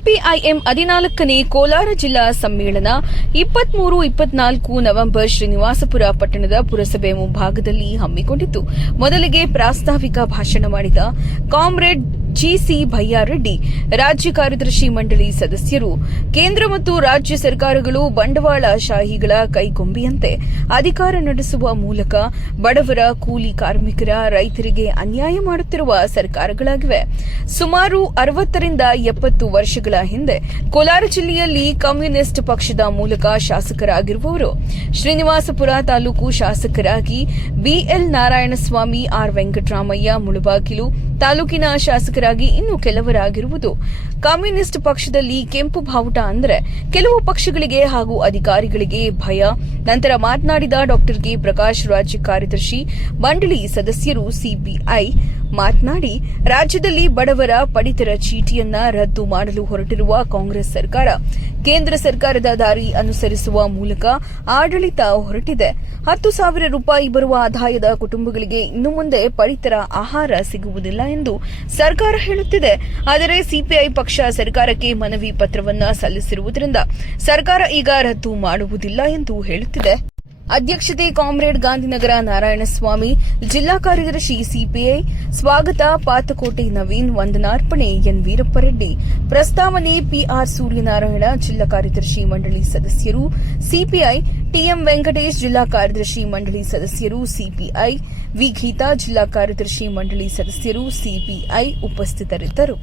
CPIM ಹದಿನಾಲ್ಕನೇ ಕೋಲಾರ ಜಿಲ್ಲಾ ಸಮ್ಮೇಳನ ಇಪ್ಪತ್ಮೂರು, ಇಪ್ಪತ್ನಾಲ್ಕು ನವೆಂಬರ್ ಶ್ರೀನಿವಾಸಪುರ ಪಟ್ಟಣದ ಪುರಸಭೆ ಮುಂಭಾಗದಲ್ಲಿ ಹಮ್ಮಿಕೊಂಡಿತ್ತು. ಮೊದಲಿಗೆ ಪ್ರಾಸ್ತಾವಿಕ ಭಾಷಣ ಮಾಡಿದ ಕಾಮ್ರೇಡ್ ಜಿಸಿ ಭಯ್ಯಾರೆಡ್ಡಿ ರಾಜ್ಯ ಕಾರ್ಯದರ್ಶಿ ಮಂಡಳಿ ಸದಸ್ಯರು, ಕೇಂದ್ರ ಮತ್ತು ರಾಜ್ಯ ಸರ್ಕಾರಗಳು ಬಂಡವಾಳ ಶಾಹಿಗಳ ಕೈಗೊಂಬೆಯಂತೆ ಅಧಿಕಾರ ನಡೆಸುವ ಮೂಲಕ ಬಡವರ ಕೂಲಿ ಕಾರ್ಮಿಕರ ರೈತರಿಗೆ ಅನ್ಯಾಯ ಮಾಡುತ್ತಿರುವ ಸರ್ಕಾರಗಳಾಗಿವೆ. ಸುಮಾರು ಅರವತ್ತರಿಂದ ಎಪ್ಪತ್ತು ವರ್ಷಗಳ ಹಿಂದೆ ಕೋಲಾರ ಜಿಲ್ಲೆಯಲ್ಲಿ ಕಮ್ಯುನಿಸ್ಟ್ ಪಕ್ಷದ ಮೂಲಕ ಶಾಸಕರಾಗಿರುವವರು, ಶ್ರೀನಿವಾಸಪುರ ತಾಲೂಕು ಶಾಸಕರಾಗಿ ಬಿಎಲ್ ನಾರಾಯಣಸ್ವಾಮಿ, ಆರ್ ವೆಂಕಟರಾಮಯ್ಯ, ಮುಳುಬಾಗಿಲು ತಾಲೂಕಿನ ಶಾಸಕರಾಗಿ ಇನ್ನು ಕೆಲವರಾಗಿರುವುದು. ಕಮ್ಯುನಿಸ್ಟ್ ಪಕ್ಷದಲ್ಲಿ ಕೆಂಪು ಬಾವುಟ ಅಂದ್ರೆ ಕೆಲವು ಪಕ್ಷಗಳಿಗೆ ಹಾಗೂ ಅಧಿಕಾರಿಗಳಿಗೆ ಭಯ. ನಂತರ ಮಾತನಾಡಿದ ಡಾಕ್ಟರ್ ಕೆ. ಪ್ರಕಾಶ್, ರಾಜ್ಯ ಕಾರ್ಯದರ್ಶಿ, ಮಂಡಳಿ ಸದಸ್ಯರು, ಸಿಬಿಐ. ಮಾತನಾಡಿ, ರಾಜ್ಯದಲ್ಲಿ ಬಡವರ ಪಡಿತರ ಚೀಟಿಯನ್ನ ರದ್ದು ಮಾಡಲು ಹೊರಟಿರುವ ಕಾಂಗ್ರೆಸ್ ಸರ್ಕಾರ, ಕೇಂದ್ರ ಸರ್ಕಾರದ ದಾರಿ ಅನುಸರಿಸುವ ಮೂಲಕ ಆಡಳಿತ ಹೊರಟಿದೆ. ಹತ್ತು ಸಾವಿರ ರೂಪಾಯಿ ಬರುವ ಆದಾಯದ ಕುಟುಂಬಗಳಿಗೆ ಇನ್ನು ಮುಂದೆ ಪಡಿತರ ಆಹಾರ ಸಿಗುವುದಿಲ್ಲ ಎಂದು ಸರ್ಕಾರ ಹೇಳುತ್ತಿದೆ. ಆದರೆ ಸಿಪಿಐ ಪಕ್ಷ ಸರ್ಕಾರಕ್ಕೆ ಮನವಿ ಪತ್ರವನ್ನ ಸಲ್ಲಿಸಿರುವುದರಿಂದ ಸರ್ಕಾರ ಈಗ ರದ್ದು ಮಾಡುವುದಿಲ್ಲ ಎಂದು ಹೇಳುತ್ತಿದೆ. ಅಧ್ಯಕ್ಷತೆ ಕಾಮ್ರೇಡ್ ಗಾಂಧಿನಗರ ನಾರಾಯಣಸ್ವಾಮಿ, ಜಿಲ್ಲಾ ಕಾರ್ಯದರ್ಶಿ ಸಿಪಿಐ, ಸ್ವಾಗತ ಪಾತಕೋಟೆ ನವೀನ್ ವಂದನಾರ್ಪಣೆ ಎನ್ ವೀರಪ್ಪರೆಡ್ಡಿ. ಪ್ರಸ್ತಾವನೆ ಪಿಆರ್ ಸೂರ್ಯನಾರಾಯಣ, ಜಿಲ್ಲಾ ಕಾರ್ಯದರ್ಶಿ ಮಂಡಳಿ ಸದಸ್ಯರು, ಸಿಪಿಐ, ಟಿಎಂ ವೆಂಕಟೇಶ್, ಜಿಲ್ಲಾ ಕಾರ್ಯದರ್ಶಿ ಮಂಡಳಿ ಸದಸ್ಯರು, ಸಿಪಿಐ, ವಿ ಗೀತಾ, ಜಿಲ್ಲಾ ಕಾರ್ಯದರ್ಶಿ ಮಂಡಳಿ ಸದಸ್ಯರು, ಸಿಪಿಐ ಉಪಸ್ಥಿತರಿದ್ದರು.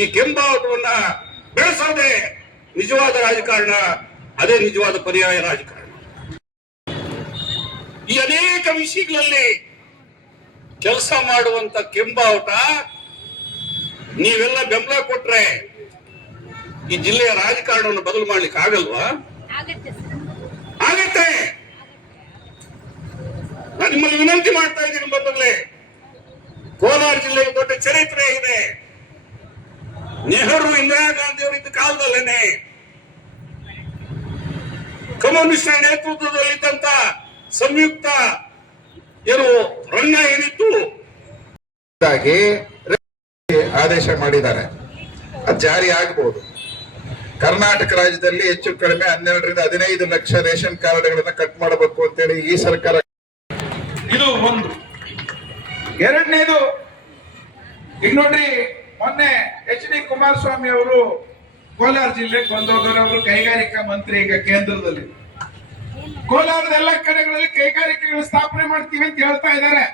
ಈ ಕೆಂಬಾವಟವನ್ನ ಬೆಳೆಸೋದೇ ನಿಜವಾದ ರಾಜಕಾರಣ, ಅದೇ ನಿಜವಾದ ಪರ್ಯಾಯ ರಾಜಕಾರಣ. ಈ ಅನೇಕ ವಿಷಯಗಳಲ್ಲಿ ಕೆಲಸ ಮಾಡುವಂತ ಕೆಂಬಾವಟ ನೀವೆಲ್ಲ ಬೆಂಬಲ ಕೊಟ್ರೆ ಈ ಜಿಲ್ಲೆಯ ರಾಜಕಾರಣವನ್ನು ಬದಲು ಮಾಡ್ಲಿಕ್ಕೆ ಆಗಲ್ವಾ? ಆಗತ್ತೆ ನಾನು ನಿಮ್ಮಲ್ಲಿ ವಿನಂತಿ ಮಾಡ್ತಾ ಇದ್ದೀನಿ ಬಂದಲ್ಲೇ ಕೋಲಾರ ಜಿಲ್ಲೆಯ ದೊಡ್ಡ ಚರಿತ್ರೆ ಇದೆ. ನೆಹರು ಇಂದಿರಾ ಗಾಂಧಿ ಅವರಿದ್ದ ಕಾಲದಲ್ಲೇನೆ ಕಮ್ಯುನಿಸ್ಟರ ನೇತೃತ್ವದಲ್ಲಿದ್ದಂತ ಸಂಯುಕ್ತ ಏನು ರಂಗ ಏನಿತ್ತು? ಆದೇಶ ಮಾಡಿದ್ದಾರೆ. ಅದು ಜಾರಿ ಆಗಬಹುದು ಕರ್ನಾಟಕ ರಾಜ್ಯದಲ್ಲಿ ಹೆಚ್ಚು ಕಡಿಮೆ ಹನ್ನೆರಡರಿಂದ ಹದಿನೈದು ಲಕ್ಷ ರೇಷನ್ ಕಾರ್ಡ್ಗಳನ್ನ ಕಟ್ ಮಾಡಬೇಕು ಅಂತೇಳಿ ಈ ಸರ್ಕಾರ ಇದು ಒಂದು. ಎರಡನೇದು ಈಗ ನೋಡ್ರಿ ಮೊನ್ನೆ ಎಚ್ ಡಿ ಕುಮಾರಸ್ವಾಮಿ ಅವರು ಕೋಲಾರ ಜಿಲ್ಲೆಗೆ ಬಂದೋಗರು ಅವರು ಕೈಗಾರಿಕಾ ಮಂತ್ರಿ ಈಗ ಕೇಂದ್ರದಲ್ಲಿ. ಕೋಲಾರದ ಎಲ್ಲ ಕಡೆಗಳಲ್ಲಿ ಕೈಗಾರಿಕೆಗಳು ಸ್ಥಾಪನೆ ಮಾಡ್ತೀವಿ ಅಂತ ಹೇಳ್ತಾ ಇದ್ದಾರೆ.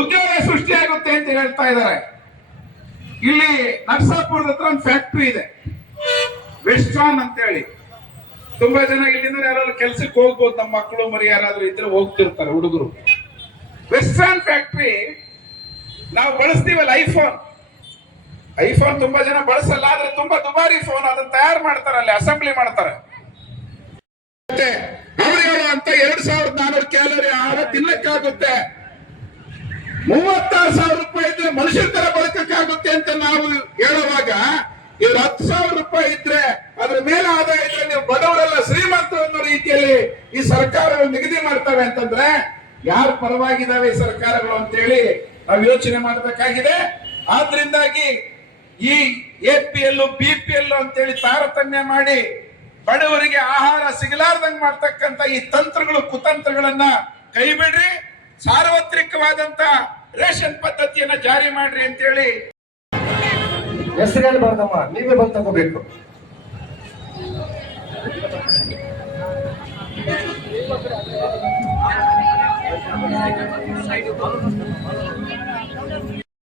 ಉದ್ಯೋಗ ಸೃಷ್ಟಿಯಾಗುತ್ತೆ ಅಂತ ಹೇಳ್ತಾ ಇದ್ದಾರೆ. ಇಲ್ಲಿ ನರಸಾಪುರದ ಹತ್ರ ಒಂದು ಫ್ಯಾಕ್ಟ್ರಿ ಇದೆ. ವೆಸ್ಟ್ರಾನ್ ಅಂತ ಹೇಳಿ ತುಂಬಾ ಜನ ಇಲ್ಲಿಂದ ಯಾರಾದ್ರೂ ಕೆಲ್ಸಕ್ಕೆ ಹೋಗ್ಬೋದು, ನಮ್ಮ ಮಕ್ಕಳು ಮರಿ ಯಾರಾದ್ರೂ ಇದ್ರೆ ಹೋಗ್ತಿರ್ತಾರೆ ಹುಡುಗರು. ವೆಸ್ಟ್ರಾನ್ ಫ್ಯಾಕ್ಟ್ರಿ ನಾವು ಬಳಸ್ತೀವಲ್ಲ ಐಫೋನ್ ಐಫೋನ್ ತುಂಬಾ ಜನ ಬಳಸಲ್ಲ, ಆದ್ರೆ ತುಂಬಾ ದುಬಾರಿ ಫೋನ್ ಅದನ್ನ ತಯಾರು ಮಾಡ್ತಾರೆ ಅಲ್ಲಿ ಅಸೆಂಬ್ಲಿ ಮಾಡ್ತಾರೆ. ಅವ್ರು ಹೇಳುವಂತ ಎರಡ್ ಸಾವಿರದ ನಾನೂರು ಕ್ಯಾಲೋರಿ ಆಹಾರ ತಿನ್ನಕ್ಕಾಗುತ್ತೆ. ಮೂವತ್ತಾರು ಸಾವಿರ ರೂಪಾಯಿ ಇದ್ರೆ ಮನುಷ್ಯರ ತರ ಬದುಕಕ್ಕಾಗುತ್ತೆ ಅಂತ ನಾವು ಹೇಳುವಾಗ, ಇವ್ರ ಹತ್ತು ಸಾವಿರ ರೂಪಾಯಿ ಇದ್ರೆ, ಅದ್ರ ಮೇಲೆ ಆದಾಯ ಇದ್ರೆ ನೀವು ಬಡವರೆಲ್ಲ ಶ್ರೀಮಂತ ಅನ್ನೋ ರೀತಿಯಲ್ಲಿ ಈ ಸರ್ಕಾರಗಳು ನಿಗದಿ ಮಾಡ್ತವೆ ಅಂತಂದ್ರೆ, ಯಾರು ಪರವಾಗಿದ್ದಾವೆ ಈ ಸರ್ಕಾರಗಳು ಅಂತೇಳಿ ನಾವು ಯೋಚನೆ ಮಾಡಬೇಕಾಗಿದೆ. ಆದ್ರಿಂದಾಗಿ ಈ A P L B P L ಅಂತೇಳಿ ತಾರತಮ್ಯ ಮಾಡಿ ಬಡವರಿಗೆ ಆಹಾರ ಸಿಗಲಾರ್ದಂಗ್ ಮಾಡ್ತಕ್ಕಂತ ಈ ತಂತ್ರಗಳು, ಕುತಂತ್ರಗಳನ್ನ ಕೈ ಬಿಡ್ರಿ ಸಾರ್ವತ್ರಿಕವಾದಂತ ರೇಷನ್ ಪದ್ಧತಿಯನ್ನ ಜಾರಿ ಮಾಡ್ರಿ ಅಂತೇಳಿ. ಹೆಸರು ಹೇಳ್ಬಾರ್ದಮ್ಮ ನೀವೇ ಬಂದು ತಗೋಬೇಕು.